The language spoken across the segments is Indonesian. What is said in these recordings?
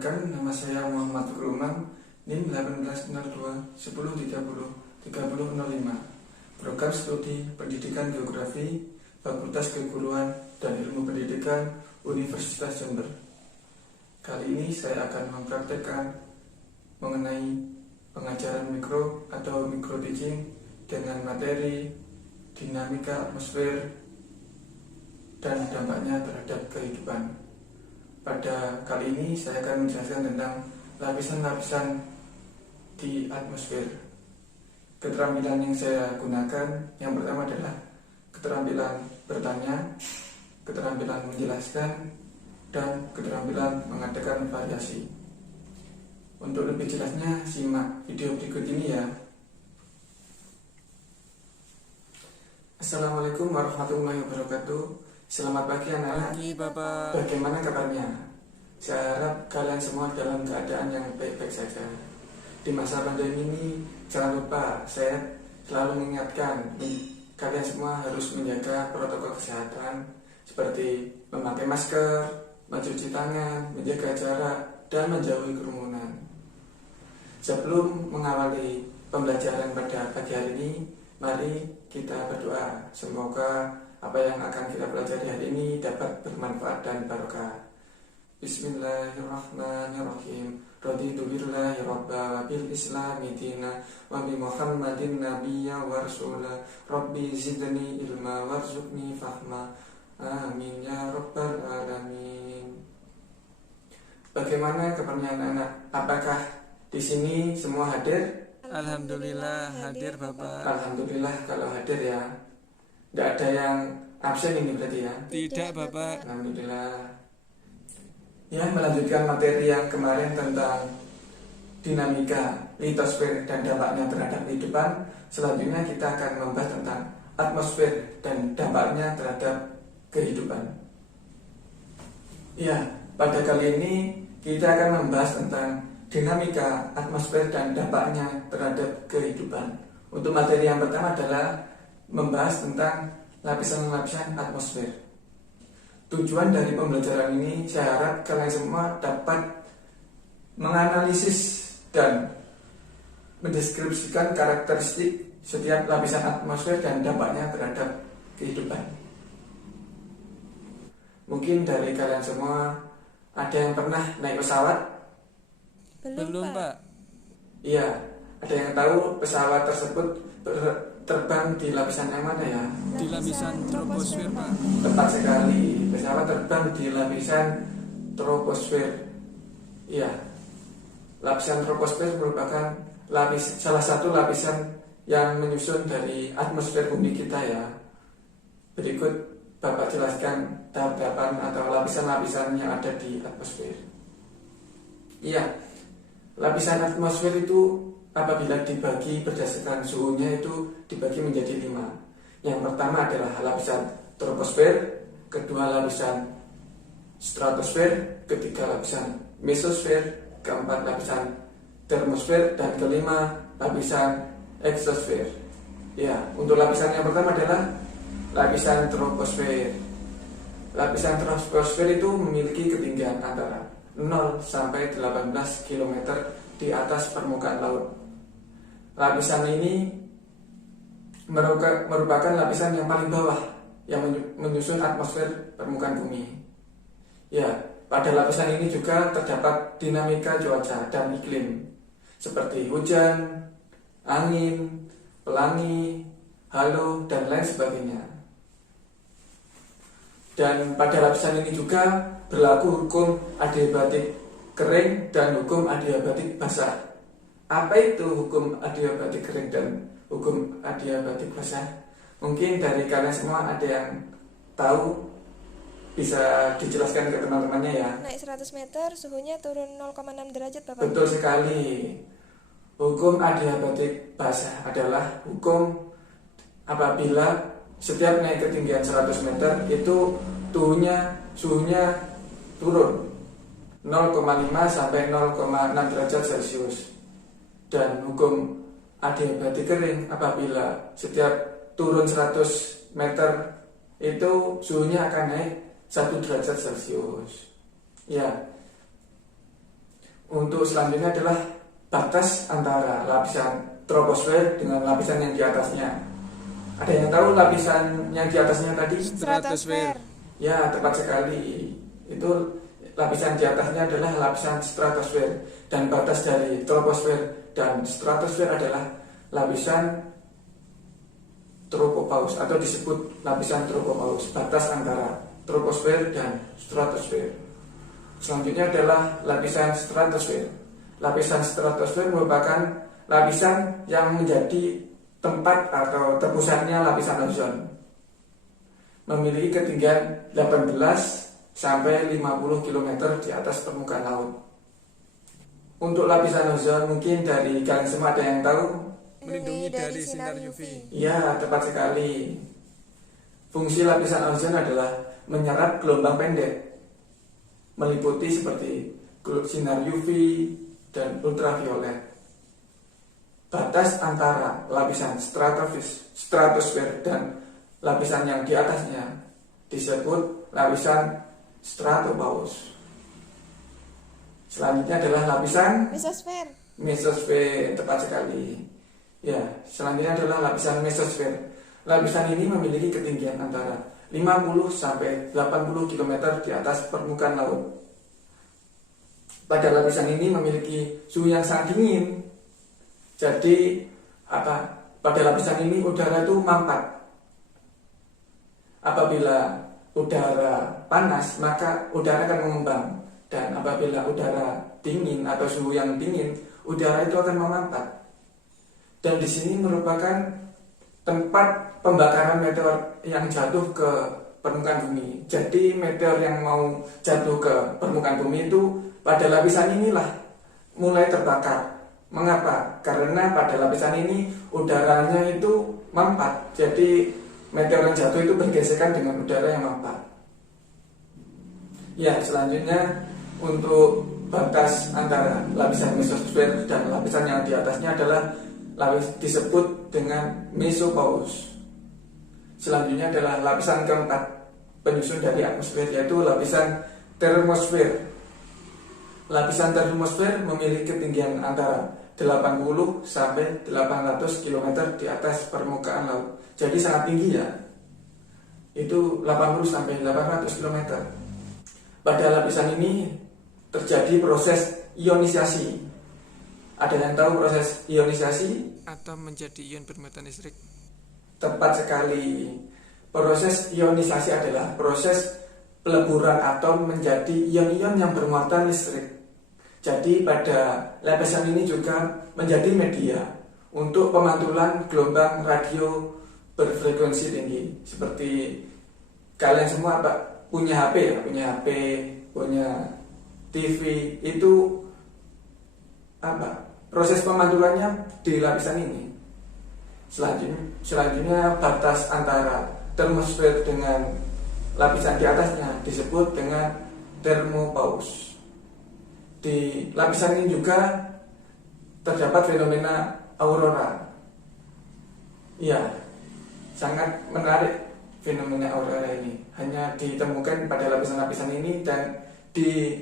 Perkenalkan, nama saya Muhammad Kurumang, NIM 1802 1030 3005. Program Studi Pendidikan Geografi, Fakultas Keguruan dan Ilmu Pendidikan, Universitas Jember. Kali ini saya akan mempraktekkan mengenai pengajaran mikro atau micro teaching dengan materi dinamika atmosfer dan dampaknya terhadap kehidupan. Pada kali ini saya akan menjelaskan tentang lapisan-lapisan di atmosfer. Keterampilan yang saya gunakan yang pertama adalah keterampilan bertanya, keterampilan menjelaskan, dan keterampilan mengadakan variasi. Untuk lebih jelasnya simak video berikut ini ya. Assalamualaikum warahmatullahi wabarakatuh. Selamat pagi anak-anak. Pagi Bapak. Bagaimana kabarnya? Saya harap kalian semua dalam keadaan yang baik-baik saja. Di masa pandemi ini jangan lupa saya selalu mengingatkan kalian semua harus menjaga protokol kesehatan seperti memakai masker, mencuci tangan, menjaga jarak, dan menjauhi kerumunan. Sebelum mengawali pembelajaran pada pagi hari ini, mari kita berdoa. Semoga apa yang akan kita pelajari hari ini dapat bermanfaat dan barokah. Bismillahirrahmanirrahim. Raditu billahi rabba wa bil islami dina wa bi Muhammadin nabiyya wa rasula. Rabbi zidni ilma warzuqni fahma. Amin ya rabbal alamin. Bagaimana kabarnya anak-anak? Apakah di sini semua hadir? Alhamdulillah hadir Bapak. Alhamdulillah kalau hadir ya. Nggak ada yang absen ini berarti ya? Tidak Bapak. Alhamdulillah. Ya, melanjutkan materi yang kemarin tentang dinamika, litosfer, dan dampaknya terhadap kehidupan. Selanjutnya kita akan membahas tentang atmosfer dan dampaknya terhadap kehidupan. Ya, pada kali ini kita akan membahas tentang dinamika, atmosfer, dan dampaknya terhadap kehidupan. Untuk materi yang pertama adalah membahas tentang lapisan-lapisan atmosfer. Tujuan dari pembelajaran ini saya harap kalian semua dapat menganalisis dan mendeskripsikan karakteristik setiap lapisan atmosfer dan dampaknya terhadap kehidupan. Mungkin dari kalian semua ada yang pernah naik pesawat? Belum Pak. Iya, ada yang tahu pesawat tersebut terbang di lapisan yang mana ya? Di lapisan troposfer Pak. Tepat sekali, pesawat terbang di lapisan troposfer. Iya, lapisan troposfer merupakan salah satu lapisan yang menyusun dari atmosfer bumi kita ya. Berikut Bapak jelaskan tahap-tahapan atau lapisan-lapisan yang ada di atmosfer. Iya, lapisan atmosfer itu apabila dibagi berdasarkan suhunya itu dibagi menjadi 5. Yang pertama adalah lapisan troposfer, kedua lapisan stratosfer, ketiga lapisan mesosfer, keempat lapisan termosfer, dan kelima lapisan eksosfer. Ya, untuk lapisan yang pertama adalah lapisan troposfer. Lapisan troposfer itu memiliki ketinggian antara 0 sampai 18 km di atas permukaan laut. Lapisan ini merupakan lapisan yang paling bawah yang menyusun atmosfer permukaan bumi. Ya, pada lapisan ini juga terdapat dinamika cuaca dan iklim seperti hujan, angin, pelangi, halo, dan lain sebagainya. Dan pada lapisan ini juga berlaku hukum adiabatik kering dan hukum adiabatik basah. Apa itu hukum adiabatik kering dan hukum adiabatik basah? Mungkin dari kalian semua ada yang tahu, bisa dijelaskan ke teman-temannya ya. Naik 100 meter, suhunya turun 0,6 derajat Bapak. Betul sekali. Hukum adiabatik basah adalah hukum apabila setiap naik ketinggian 100 meter itu suhunya turun 0,5 sampai 0,6 derajat Celcius. Dan hukum adiabatik kering apabila setiap turun 100 meter itu suhunya akan naik 1 derajat Celcius. Ya, Untuk selanjutnya adalah batas antara lapisan troposfer dengan lapisan yang di atasnya. Ada yang tahu lapisan yang di atasnya tadi? Stratosfer. Ya, tepat sekali. Itu lapisan di atasnya adalah lapisan stratosfer, dan batas dari troposfer dan stratosfer adalah lapisan tropopaus atau disebut lapisan tropopaus, batas antara troposfer dan stratosfer. Selanjutnya adalah lapisan stratosfer. Lapisan stratosfer merupakan lapisan yang menjadi tempat atau terpusatnya lapisan ozon. Memiliki ketinggian 18 sampai 50 km di atas permukaan laut. Untuk lapisan ozon mungkin dari kalian semua ada yang tahu? Melindungi dari sinar UV. Ya, tepat sekali. Fungsi lapisan ozon adalah menyerap gelombang pendek, meliputi seperti sinar UV dan ultraviolet. Batas antara lapisan stratosfer dan lapisan yang di atasnya disebut lapisan stratopaus. Selanjutnya adalah lapisan Mesosfer. mesosfer, tepat sekali. Ya, selanjutnya adalah lapisan mesosfer. Lapisan ini memiliki ketinggian antara 50 sampai 80 km di atas permukaan laut. Pada lapisan ini memiliki suhu yang sangat dingin. Jadi pada lapisan ini udara itu mampat. Apabila udara panas, maka udara akan mengembang, dan apabila udara dingin atau suhu yang dingin, udara itu akan memampat. Dan di sini merupakan tempat pembakaran meteor yang jatuh ke permukaan bumi. Jadi meteor yang mau jatuh ke permukaan bumi itu pada lapisan inilah mulai terbakar. Mengapa? Karena pada lapisan ini udaranya itu mampat. Jadi meteor yang jatuh itu bergesekan dengan udara yang mampat. Ya, selanjutnya untuk batas antara lapisan mesosfer dan lapisan yang di atasnya adalah disebut dengan mesopaus. Selanjutnya adalah lapisan keempat penyusun dari atmosfer, yaitu lapisan termosfer. Lapisan termosfer memiliki ketinggian antara 80 sampai 800 km di atas permukaan laut. Jadi sangat tinggi ya. Itu 80 sampai 800 km. Pada lapisan ini terjadi proses ionisasi. Ada yang tahu proses ionisasi? Atom menjadi ion bermuatan listrik. Tepat sekali. Proses ionisasi adalah proses peleburan atom menjadi ion-ion yang bermuatan listrik. Jadi pada lapisan ini juga menjadi media untuk pemantulan gelombang radio berfrekuensi tinggi. Seperti kalian semua punya HP, punya TV, itu proses pemantulannya di lapisan ini. Selanjutnya batas antara termosfer dengan lapisan di atasnya disebut dengan termopaus. Di lapisan ini juga terdapat fenomena aurora. Ya, sangat menarik fenomena aurora ini. Hanya ditemukan pada lapisan-lapisan ini dan di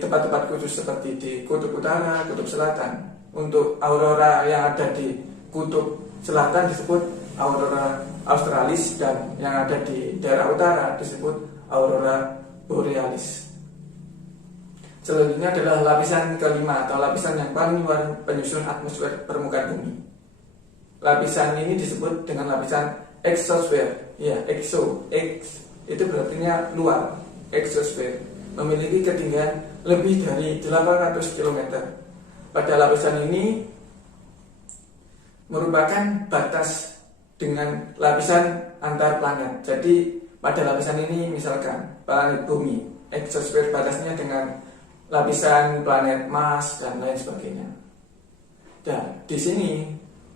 tempat-tempat khusus seperti di kutub utara, kutub selatan. Untuk aurora yang ada di kutub selatan disebut aurora australis, dan yang ada di daerah utara disebut aurora borealis. Selanjutnya adalah lapisan kelima atau lapisan yang paling luar penyusun atmosfer permukaan bumi. Lapisan ini disebut dengan lapisan exosfer. Ya, X itu berarti luar, exosfer. Memiliki ketinggian lebih dari 800 km. Pada lapisan ini merupakan batas dengan lapisan antar planet. Jadi pada lapisan ini misalkan planet bumi, exosfer batasnya dengan lapisan planet Mars dan lain sebagainya. Dan di sini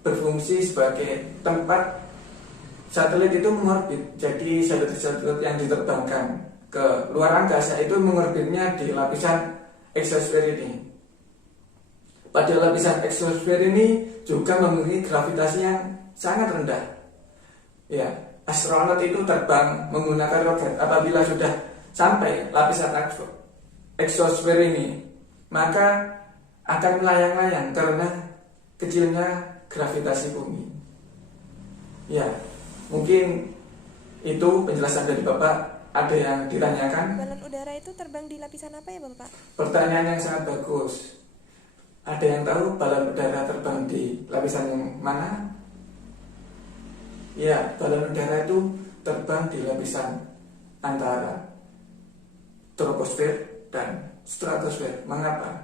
berfungsi sebagai tempat satelit itu mengorbit. Jadi satelit-satelit yang diterbangkan ke luar angkasa itu mengorbitnya di lapisan exosfer ini. Pada lapisan exosfer ini juga memiliki gravitasi yang sangat rendah. Ya, astronot itu terbang menggunakan roket. Apabila sudah sampai lapisan eksosfer ini, maka akan melayang-layang karena kecilnya gravitasi bumi. Ya, mungkin itu penjelasan dari Bapak. Ada yang ditanyakan? Balon udara itu terbang di lapisan apa ya Bapak? Pertanyaan yang sangat bagus. Ada yang tahu balon udara terbang di lapisan yang mana? Ya, balon udara itu terbang di lapisan antara troposfer dan stratosfer. Mengapa?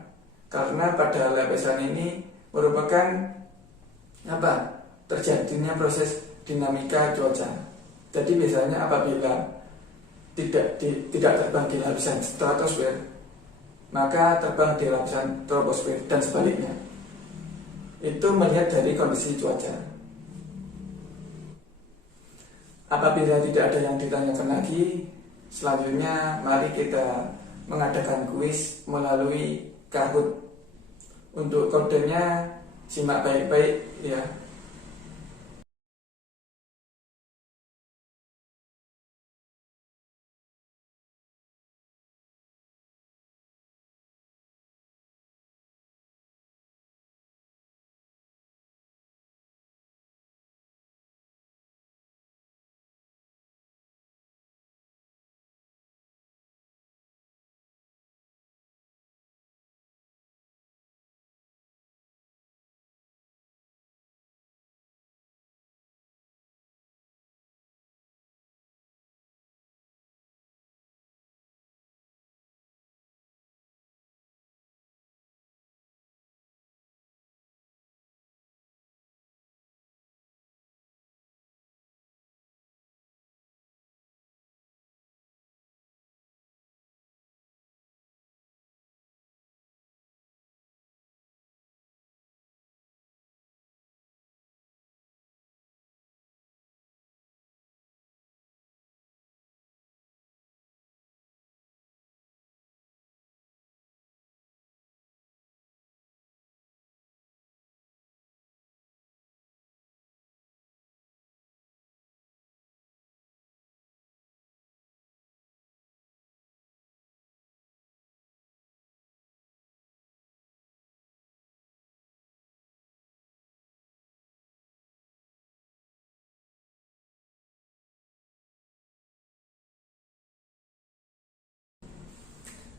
Karena pada lapisan ini merupakan terjadinya proses dinamika cuaca. Jadi biasanya apabila tidak terbang di lapisan stratosfer, maka terbang di lapisan troposfer dan sebaliknya. Itu melihat dari kondisi cuaca. Apabila tidak ada yang ditanyakan lagi, selanjutnya mari kita mengadakan kuis melalui Kahoot. Untuk kodenya simak baik-baik ya.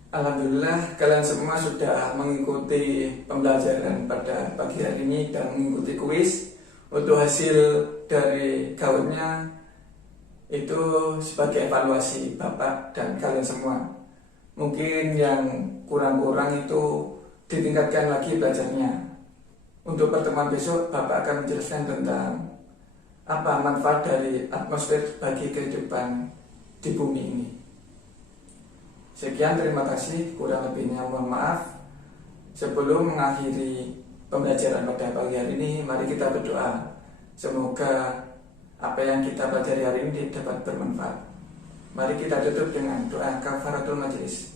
Alhamdulillah kalian semua sudah mengikuti pembelajaran pada pagi hari ini dan mengikuti kuis. Untuk hasil dari Kahootnya itu sebagai evaluasi Bapak dan kalian semua. Mungkin yang kurang-kurang itu ditingkatkan lagi belajarnya. Untuk pertemuan besok Bapak akan menjelaskan tentang apa manfaat dari atmosfer bagi kehidupan di bumi ini. Sekian, terima kasih. Kurang lebihnya mohon maaf. Sebelum mengakhiri pembelajaran pada pagi hari ini, mari kita berdoa. Semoga apa yang kita pelajari hari ini dapat bermanfaat. Mari kita tutup dengan doa kafaratul majelis.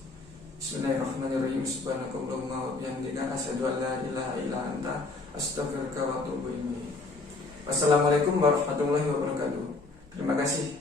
Bismillahirrahmanirrahim. Subhanakallahumma wa bihamdika asyhadu an la ilaha illa anta astaghfiruka wa atubu ilaik. Wassalamualaikum warahmatullahi wabarakatuh. Terima kasih.